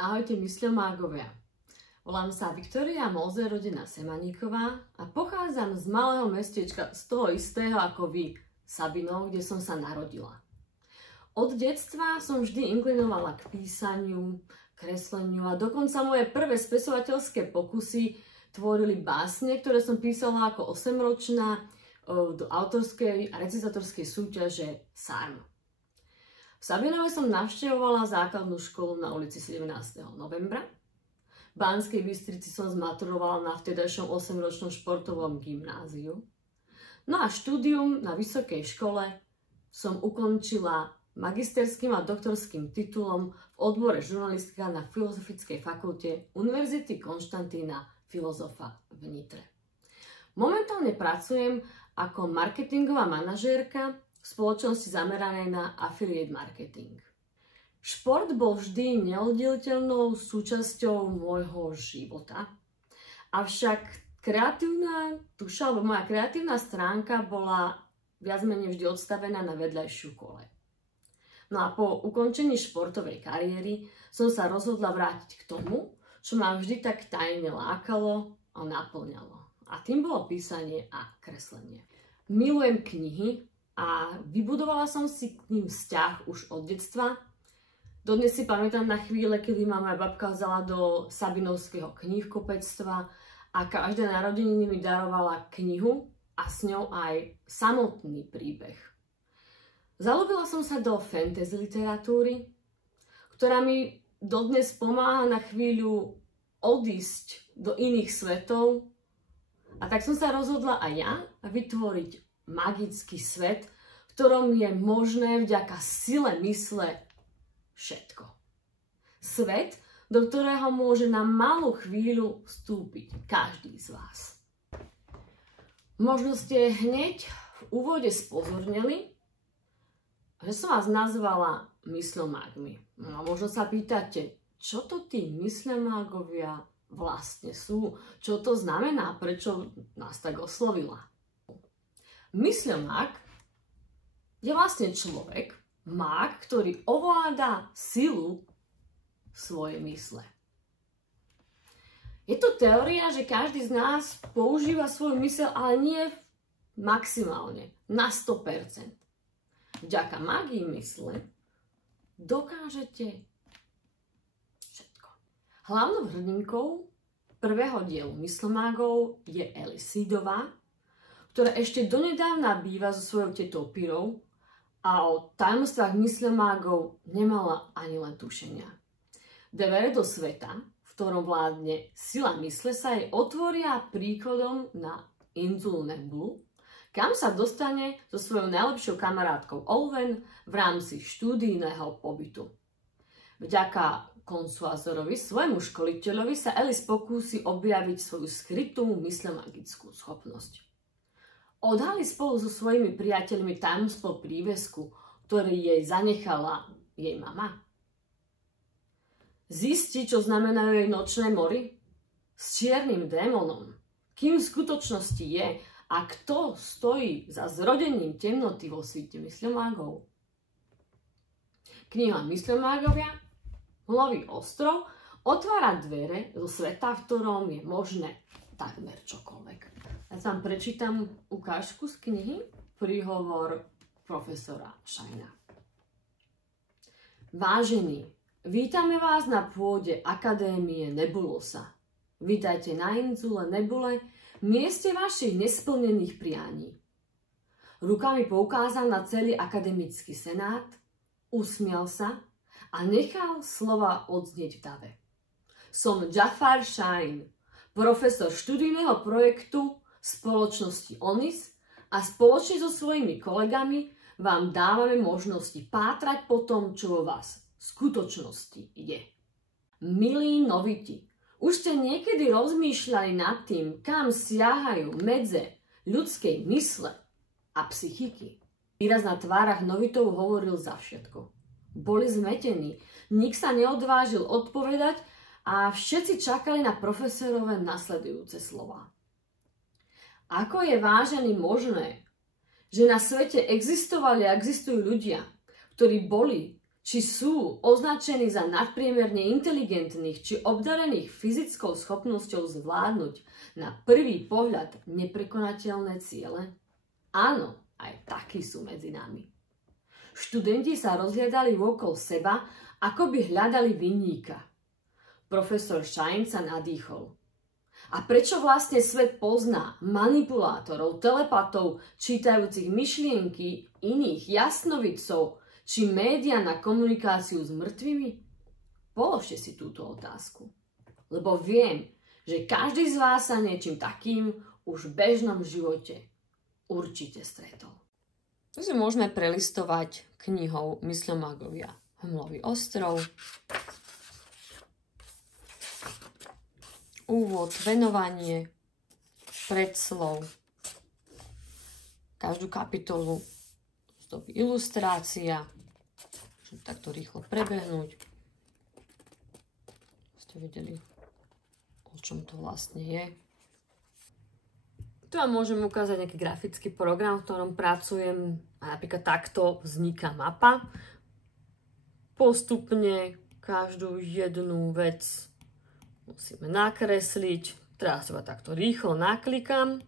Ahojte mysľomágovia. Volám sa Viktória Moser, rodená Semaníková a pochádzam z malého mestečka, z toho istého ako vy, Sabinov, kde som sa narodila. Od detstva som vždy inklinovala k písaniu, kresleniu a dokonca moje prvé spisovateľské pokusy tvorili básne, ktoré som písala ako 8-ročná do autorskej a recitatorskej súťaže SARM. V Sabinove som navštevovala základnú školu na ulici 17. novembra. V Banskej Bystrici som zmaturovala na vtedajšom 8-ročnom športovom gymnáziu. No a štúdium na vysokej škole som ukončila magisterským a doktorským titulom v odbore žurnalistika na Filozofickej fakulte Univerzity Konštantína Filozofa v Nitre. Momentálne pracujem ako marketingová manažérka v spoločnosti zameranej na affiliate marketing. Šport bol vždy neoddeliteľnou súčasťou môjho života, avšak kreatívna duša, alebo moja kreatívna stránka bola viac menej vždy odstavená na vedľajšiu koľaj. No a po ukončení športovej kariéry som sa rozhodla vrátiť k tomu, čo ma vždy tak tajne lákalo a naplňalo. A tým bolo písanie a kreslenie. Milujem knihy a vybudovala som si k ním vzťah už od detstva. Dodnes si pamätám na chvíle, kedy ma moja babka vzala do sabinovského knihkupectva a každé narodeniny mi darovala knihu a s ňou aj samotný príbeh. Zaľúbila som sa do fantasy literatúry, ktorá mi dodnes pomáha na chvíľu odísť do iných svetov. A tak som sa rozhodla aj ja vytvoriť magický svet, v ktorom je možné vďaka sile mysle všetko. Svet, do ktorého môže na malú chvíľu vstúpiť každý z vás. Možno ste hneď v úvode spozornili, že som vás nazvala mysľomágmi. No a možno sa pýtate, čo to tí mysľomágovia vlastne sú? Čo to znamená? Prečo nás tak oslovila? Mysľomák je vlastne človek, mák, ktorý ovláda silu svojej mysle. Je to teória, že každý z nás používa svoju myseľ, ale nie maximálne, na 100%. Vďaka mágii mysle dokážete všetko. Hlavnou hrdinkou prvého dielu Mysľomágov je Eli Seedová, ktorá ešte donedávna býva so svojou tetou Pyrou a o tajomstvách mysľomágov nemala ani len tušenia. Dvere do sveta, v ktorom vládne sila mysle, sa jej otvoria príchodom na inzulu Nebulu, kam sa dostane so svojou najlepšou kamarátkou Olwen v rámci štúdijného pobytu. Vďaka Konsuázorovi, svojmu školiteľovi, sa Alice pokúsi objaviť svoju skrytú mysľomagickú schopnosť. Odhalí spolu so svojimi priateľmi tajomstvo prívesku, ktorý jej zanechala jej mama. Zistí, čo znamenajú jej nočné mory s čiernym démonom, kým v skutočnosti je a kto stojí za zrodením temnoty vo svite mysľomágov. Kniha Mysľomágovia, Hmlový ostrov, otvára dvere do sveta, v ktorom je možné takmer čokoľvek. Ja vám prečítam ukážku z knihy Príhovor profesora Shina. Vážení, vítame vás na pôde Akadémie Nebulosa. Vítajte na inzule Nebule, mieste vašich nesplnených prianí. Rukami poukázal na celý akademický senát, usmial sa a nechal slova odznieť v dave. Som Jafar Shine, profesor študijného projektu spoločnosti ONIS a spoločne so svojimi kolegami vám dávame možnosti pátrať po tom, čo vo vás v skutočnosti je. Milí noviti, už ste niekedy rozmýšľali nad tým, kam siahajú medze ľudskej mysle a psychiky? Výraz na tvárach novitov hovoril za všetko. Boli zmetení, nik sa neodvážil odpovedať a všetci čakali na profesorové nasledujúce slová. Ako je, vážený, možné, že na svete existovali a existujú ľudia, ktorí boli či sú označení za nadpriemerne inteligentných, či obdarených fyzickou schopnosťou zvládnuť na prvý pohľad neprekonateľné ciele? Áno, aj takí sú medzi nami. Študenti sa rozhliadali okolo seba, ako by hľadali vinníka. Profesor Shine sa nadýchol. A prečo vlastne svet pozná manipulátorov, telepatov, čítajúcich myšlienky iných, jasnovidcov, či média na komunikáciu s mŕtvými? Položte si túto otázku. Lebo viem, že každý z vás sa niečím takým už v bežnom živote určite stretol. Tu si môžeme prelistovať knihou Myslomagovia Hmlový ostrov. Úvod, venovanie, predslov. Každú kapitolu zdobí ilustrácia. Môžem takto rýchlo prebehnúť. Ste vedeli, o čom to vlastne je. Tu vám môžem ukázať nejaký grafický program, v ktorom pracujem. A napríklad takto vzniká mapa. Postupne každú jednu vec musíme nakresliť. Teraz iba takto rýchlo naklikám.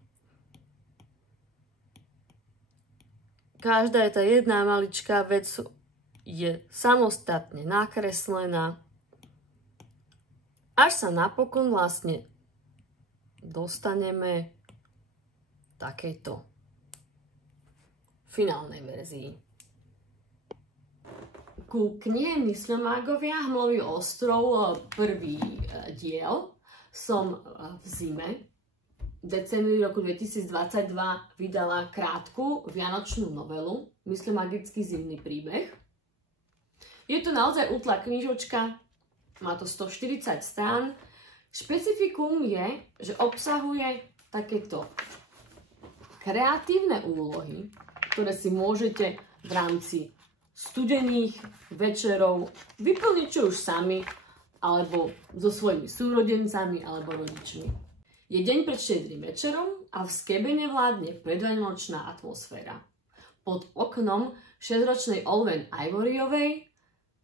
Každá tá jedna maličká vec je samostatne nakreslená. Až sa napokon vlastne dostaneme takejto finálnej verzii. Ku knihe Myslomágovia Hmlový ostrov prvý diel som v zime v decembri roku 2022 vydala krátku vianočnú novelu Myslomagický zimný príbeh. Je to naozaj útla knižočka, má to 140 strán. Špecifikum je, že obsahuje takéto kreatívne úlohy, ktoré si môžete v rámci studených večerov vyplniť či už sami, alebo so svojimi súrodencami alebo rodičmi. Je deň pred štedrým večerom a v skebene vládne predvianočná atmosféra. Pod oknom 6-ročnej Olwen Ivoryovej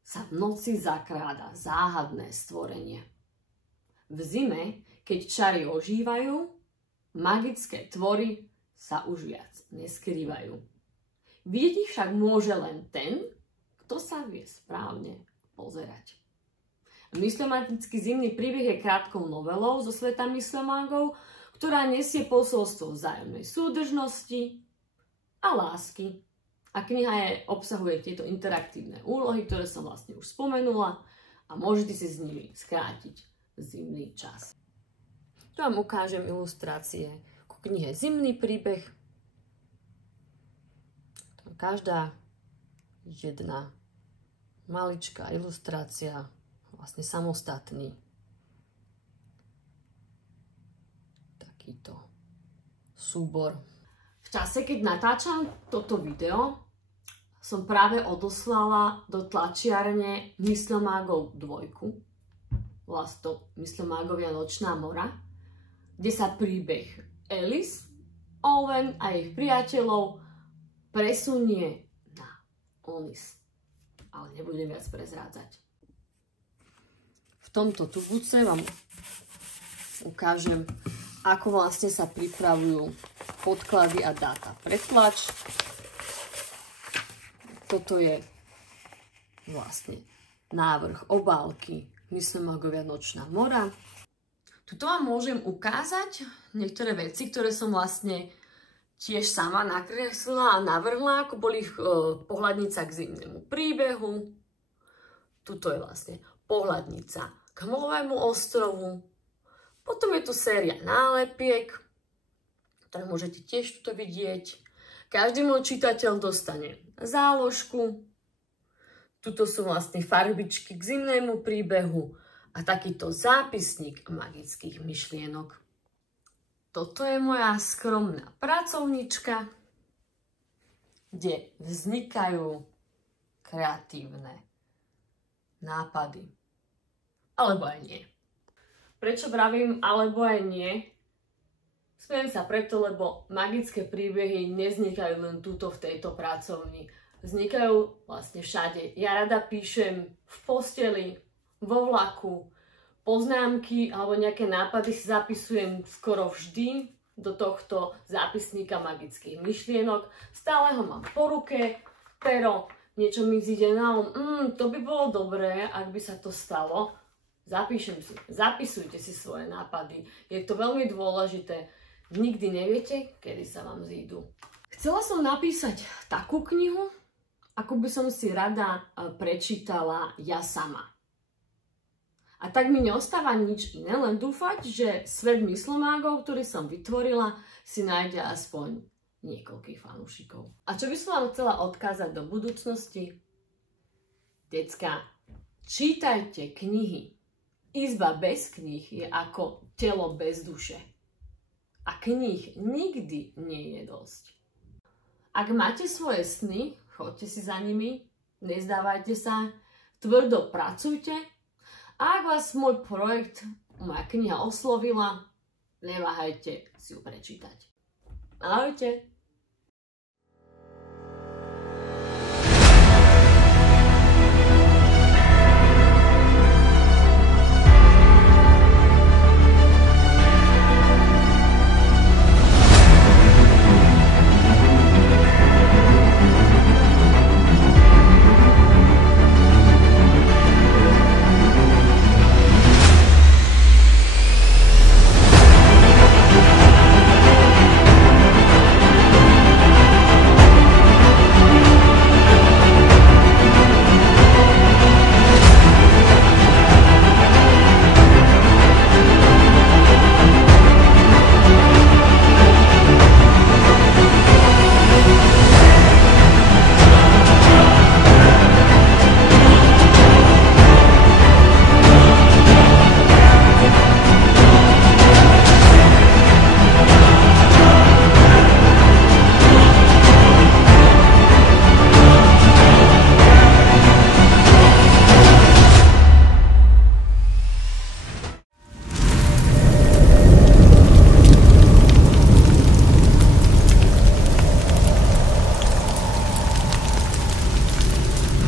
sa v noci zakráda záhadné stvorenie. V zime, keď čary ožívajú, magické tvory sa už viac neskrývajú. Vidieť ich však môže len ten, kto sa vie správne pozerať. Myslomagický zimný príbeh je krátkou novelou zo sveta myslomágov, ktorá nesie posolstvo vzájomnej súdržnosti a lásky. A kniha obsahuje tieto interaktívne úlohy, ktoré som vlastne už spomenula a môžete si s nimi skrátiť zimný čas. Tu vám ukážem ilustrácie ku knihe Zimný príbeh. Každá jedna maličká ilustrácia, vlastne samostatný takýto súbor. V čase, keď natáčam toto video, som práve odoslala do tlačiarne Myslomágov 2. Volá sa to Myslomágovia Nočná mora, kde sa príbeh Alice, Olwen a ich priateľov presunie na Onis. Ale nebudem viac prezrádzať. V tomto tubuce vám ukážem, ako vlastne sa pripravujú podklady a dáta pre tlač. Toto je vlastne návrh obálky Myslomágovia Nočná mora. Tuto vám môžem ukázať niektoré veci, ktoré som vlastne tiež sama nakreslila a navrhla, ako boli pohľadnica k zimnému príbehu. Tuto je vlastne pohľadnica k Hmlovému ostrovu. Potom je tu séria nálepiek, ktoré môžete tiež tuto vidieť. Každý môj čitateľ dostane záložku. Tuto sú vlastne farbičky k zimnému príbehu a takýto zápisník magických myšlienok. Toto je moja skromná pracovnička, kde vznikajú kreatívne nápady. Alebo aj nie. Prečo vravím alebo aj nie? Smejem sa preto, lebo magické príbehy nevznikajú len tuto v tejto pracovni, vznikajú vlastne všade. Ja rada píšem v posteli, vo vlaku, poznámky alebo nejaké nápady si zapisujem skoro vždy do tohto zápisníka magických myšlienok. Stále ho mám po ruke, pero niečo mi zíde na to by bolo dobré, ak by sa to stalo. Zapíšem si, zapisujte si svoje nápady. Je to veľmi dôležité. Nikdy neviete, kedy sa vám zídu. Chcela som napísať takú knihu, ako by som si rada prečítala ja sama. A tak mi neostáva nič iné, len dúfať, že svet myslomágov, ktorý som vytvorila, si nájde aspoň niekoľkých fanúšikov. A čo by som vám chcela odkázať do budúcnosti? Decka, čítajte knihy. Izba bez kníh je ako telo bez duše. A kníh nikdy nie je dosť. Ak máte svoje sny, choďte si za nimi, nezdávajte sa, tvrdo pracujte. A ak vás môj projekt, moja kniha oslovila, neváhajte si ju prečítať. Ahojte!